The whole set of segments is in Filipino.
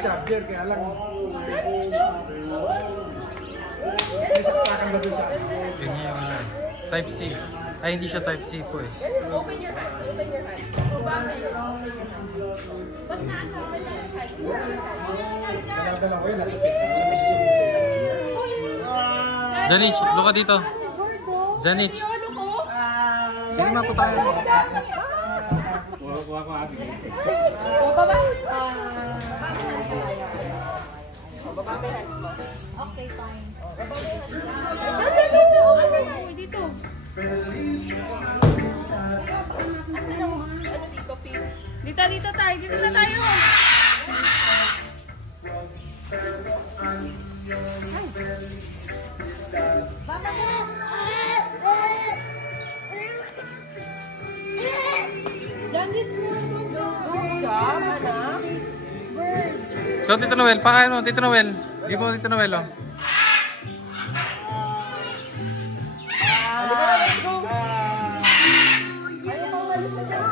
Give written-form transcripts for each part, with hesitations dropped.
charger, kaya lang. May saksakan ba doon sa ano? Yun yung Type C. Ay, hindi siya Type C po eh. Open your hand. Open your hand. Basta ano, open your hand. Dala-dala ko yun, nasa Janich, luka dito. Janich. Sige na po tayo. Kuha ko abi. O, baba. Baba may hands mo. Okay, fine. Dito. Ano dito, Pete? Dito tayo. Dito na tayo. Baba mo. Janits mo. Jam, anak. So, Tito Noel, pakain mo, Tito Noel. Give mo, Tito Noel, oh. Let's go. Ayaw pang malis na dyan.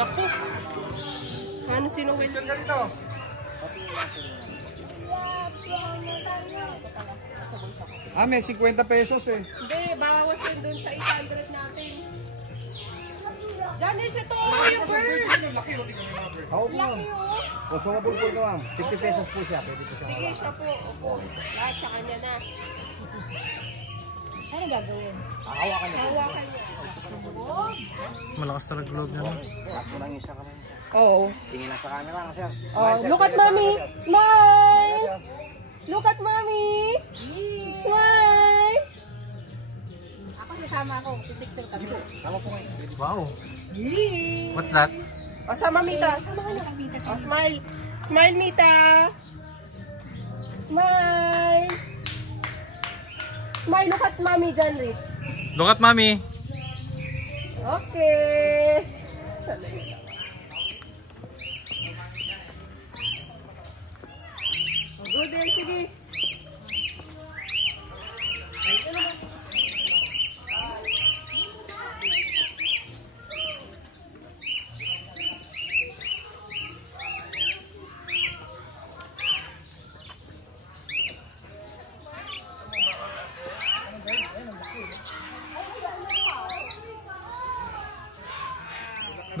Ako. Ano sino win? Ganito. May 50 pesos eh. Hindi, bawasan dun sa 800 natin. Janice, ito yung bird. Laki o, tingnan mo yung bird. Ako po ma'am. Laki oh. Consumable po ito ma'am. 50 pesos po siya. Pwede po siya. Sige, siya po. Opo. Lahat sa kanya na. Ano gagawin? Hawakan niyo. Hawakan niya. Malakas talaga loob niya, no? Ako lang yung sa kamay. Oo. Tingin lang sa camera nga sir. Oh, look at mommy. Smile. Look at mommy. Smile. Ako sasama ako. Pipicture kami. Tama po ngayon. Wow. Yee. What's that? O, sama Mita. Sama ka na. O, smile. Smile, Mita. Smile. Smile, look at mommy dyan, Rich. Look at mommy. Okay. Go din, sige.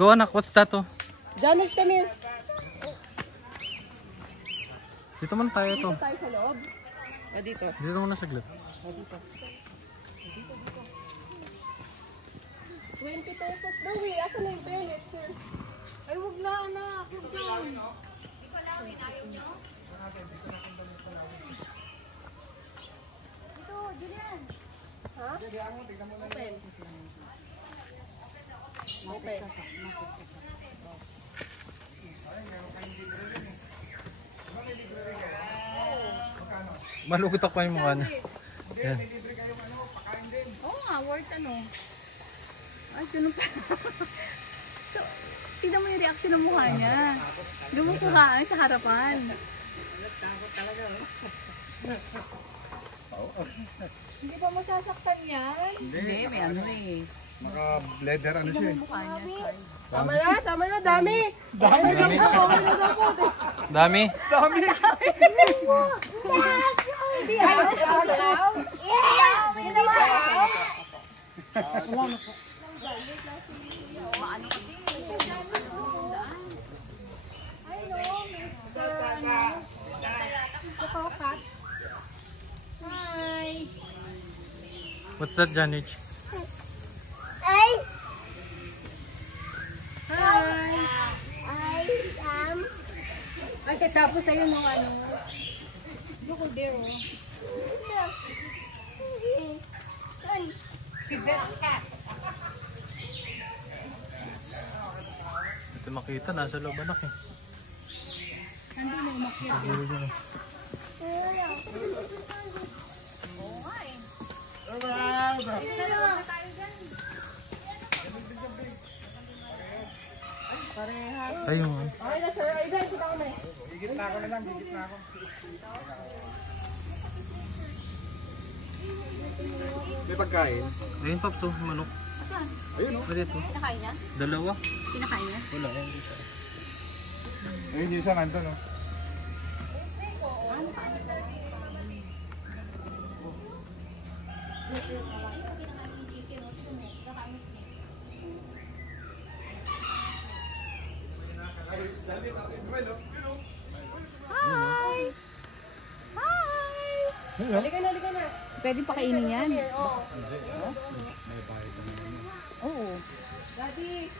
Go anak, what's that, oh? Janice, kami. Dito muna tayo, to. Tayo sa loob. Dito. Dito muna saglit. Dito. 20 pesos daw eh. Asan na yung pellet, sir? Ay, wag na, anak. Huwag dyan. Dito, Julian. Ha? Open. Open. Malugutak pa yung mukha niya. Yan. Oo nga, worth ano. Ay, ganun pa. So, tignan mo yung reaction ng mukha niya. Lumukuhaan sa harapan. Hindi ba masasaktan yan? Hindi, may ano eh. Naka-leather ano siya eh. Mukha niya, side. Tama na, dami. Dami. Dami. Hindi ah. Hi. What's that, Janich? Hi. Ay, tapos ayun nung ano. Look there, oh. Ito makita, nasa loob anak eh. Hindi na umakyat. Siguro dyan eh. Oo nga eh. Ayun. Okay na, sir. Aidan, kita ko na. Gigit na ako na lang, gigit na ako. May pagkain? Ayun, Paps, oh, manok. Saan? Ayun o. Dito. Pinakain niya? Dalawa. Pinakain niya? Wala, yan. Isa. Ayun yung isa nandun o. Hi! Hi! Halika na. Pwede pa kainin yan? Oo. Oo. Daddy,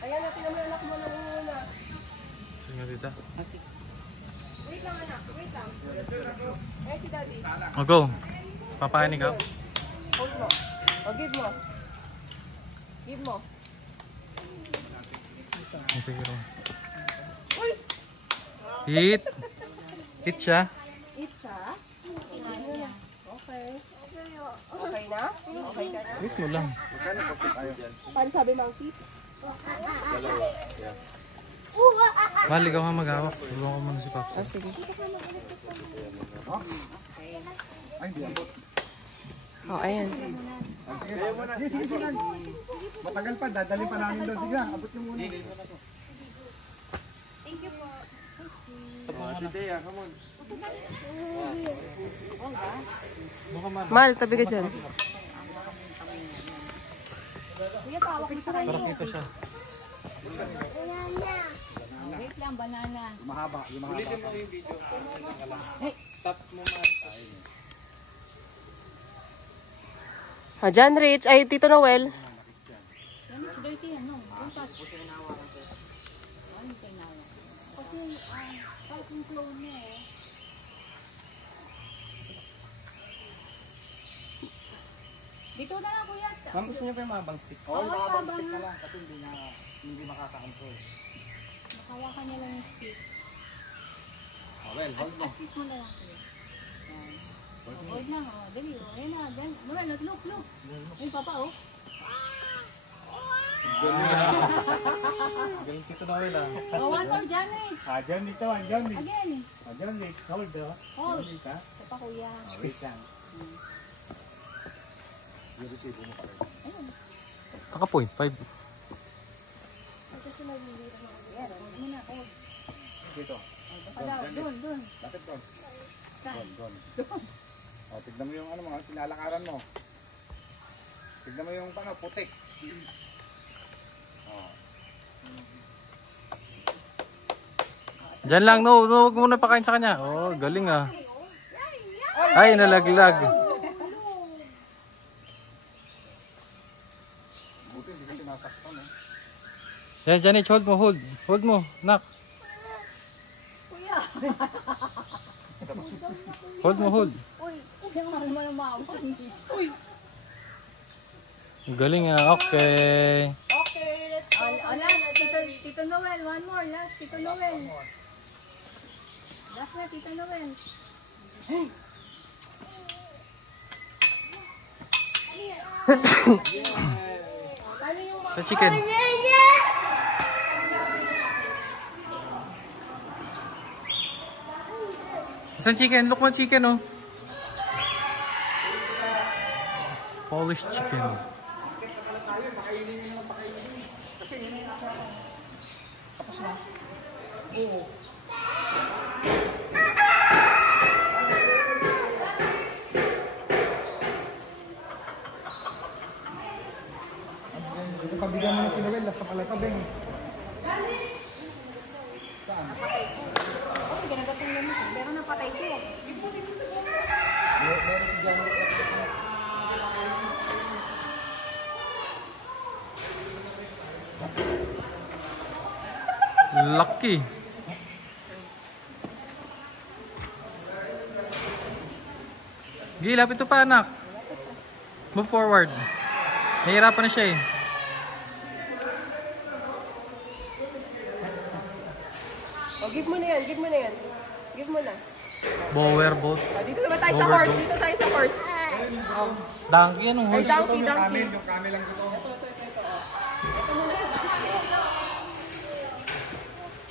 ayan natin naman anak mo nang una. Sige nga, tita. Wait lang anak, wait lang. Eh si daddy. Oh, go. Papain ikaw. Hold mo. O, give mo. Give mo. Sige ro. Hit. Hit siya. Eat siya. Okay. Okay na? Okay ka na? Hit mo lang. Paano sabi monkey? Mahal, ikaw nga maghawak. Tulungan ko muna si Paps. Sige. Ay, hindi abot. Oh, ayan. Sige. Matagal pa, dadalhin pa namin doon. Sige, abot niyo muna. Mal, tabi ka dyan. Kuya, tawag mo sa kanya. Parang kita siya. Wait lang, banana. Yung mahaba, yung mahaba. John Rich, ay Tito Noel. Yan, it's dirty yan, no? Don't touch. Ano tayo nawa? Kasi, kahit yung clone niya, eh. Dito na lang, kuya. Ma'am, gusto niyo pa yung mabang stick? Oo, mabang mabang stick na na. lang kasi hindi makaka-control. Makawakan niya lang yung stick. Well, hold mo. Assist mo na lang, kuya. Yan. Hold na, oh. Dali, oh. Ayan na, dali. Noel, look. Ay, papa, oh. Galing kita na wala. Oh, one more, Janet. John dito, John dito. Again. John dito, hold oh. Hold. Dito, ha? Ito pa, kuya. Wait lang. Kaka 0.5. Ito sila yung dito. Hold mo na, hold. Dito. Baka daw, doon. Bakit doon? Saan? Doon. O, tignan mo yung ano, mga pinalakaran mo. Tignan mo yung ano, putik. Diyan lang, no. Huwag muna pakain sa kanya. Oh, galing ah. Ay, nalaglag. Buti, hindi ka sinasaktan, no? Yan, Janich, hold mo, hold. Hold mo, nak. Hold mo, hold. Uy, yung mo ng mama. Galing ah, okay. Okay, let's go. Last, Tito Noel. One more, last, Tito Noel. Last na, Tito Noel. Sa chicken. Saan chicken? Look mo chicken, oh. Polish chicken. ba? Pabigyan mo na si Noel, nasa palatabing. Oh, ginagatong naman ito. Pero napatay ko. Meron si Janet. Lucky. Gilap ito pa anak. Move forward. Nahihirapan na siya eh. Oh, give mo na yan. Give mo na yan. Give mo na. Bower boat. Oh, dito naman tayo sa horse. Dito tayo sa horse. Donkey anong Ay, horse? donkey, Yung donkey. camel, yung camel lang ito.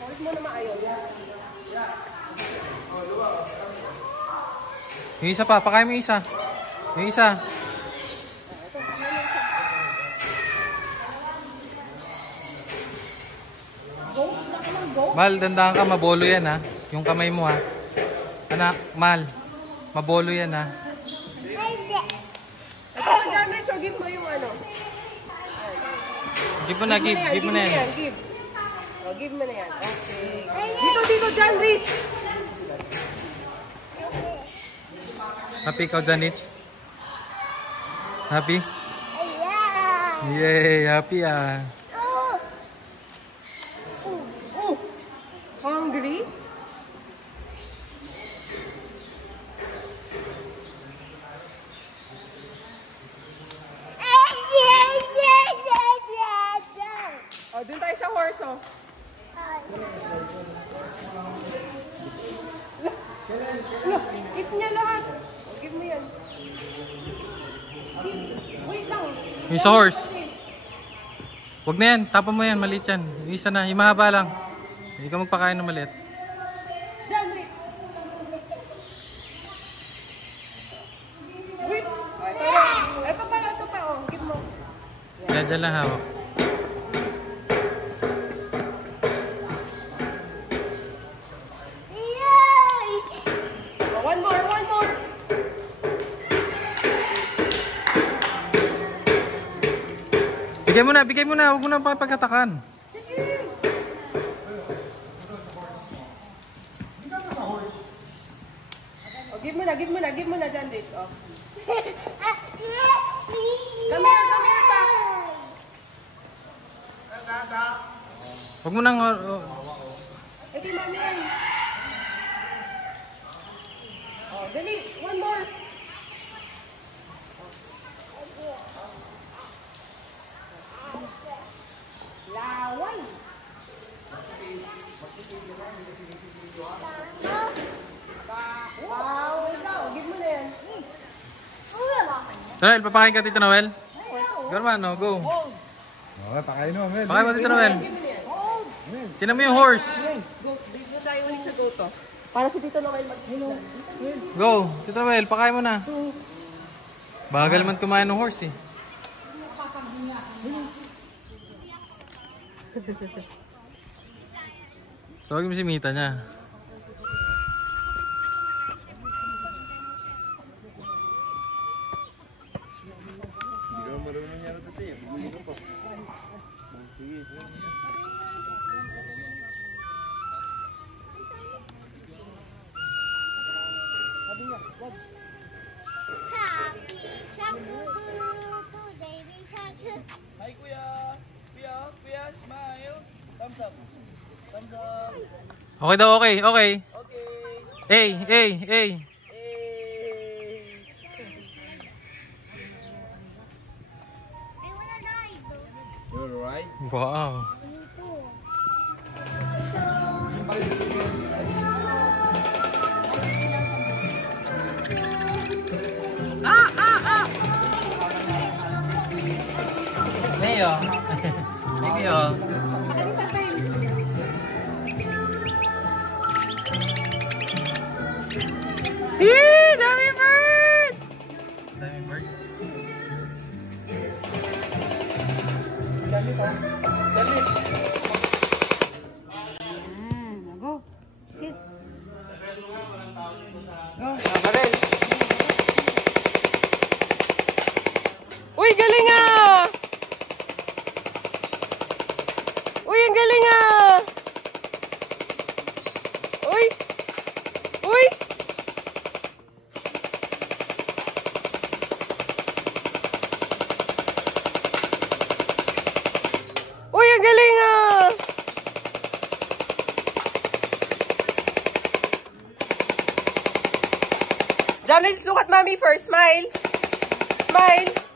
Horse mo na maayon. Yung isa pa, pakain mo yung isa. Yung isa. Go, na ka lang, go. Mal, dandahan ka, mabolo yan ha. Yung kamay mo ha. Anak, Mal, mabolo yan ha. Ito ka damage, so give mo yung ano. Give mo na, give mo na yan. Give. Oh, give mo na yan. Okay. Dito, John Rich. Happy ikaw, Janich? Happy? Yay, happy ah. Oh, hungry? Oh, dun tayo sa horse, oh. Eat niya lahat. Oh, give mo yan. Wait lang. Yung sa horse. Huwag na yan, tapon mo yan, maliit yan. Yung isa na, yung mahaba lang. Hindi ka magpakain ng maliit. John Rich. Wait. Ito pa, oh. Give mo. Yan, dyan lang hawak. Oh, one more. Bigay mo na, huwag mo na papagkatakan. Oh, give mo na, John Rich. Oh. Come here, pa. Huwag mo nang... Ito yung mami yan. Oh, dali. One more. Laway. Wow, ikaw. Give mo na yan. Noel, papakain ka, Tito Noel? Go naman, no, go. Okay, pakain mo, Mel. Pakain mo, Tito Noel. Give mo na yan. Tinan mo yung horse. Go. Dito tayo ulit sa goto. Para si Tito Noel mag-hello. Go, Tito Noel, pakain mo na. Bagal man kumain ng horse eh. Tawagin mo si Mita niya. Hindi ka marunong yan ito, eh. Bigyan ko pa. Sige. Hi kuya! Kuya, smile! Thumbs up! Thumbs up! Okay daw, okay. Okay! Hey. Hey! You're right. Wow. Mayo. Mayo. Dami bird! Dami bird. Janrils, look at mommy first. Smile. Smile.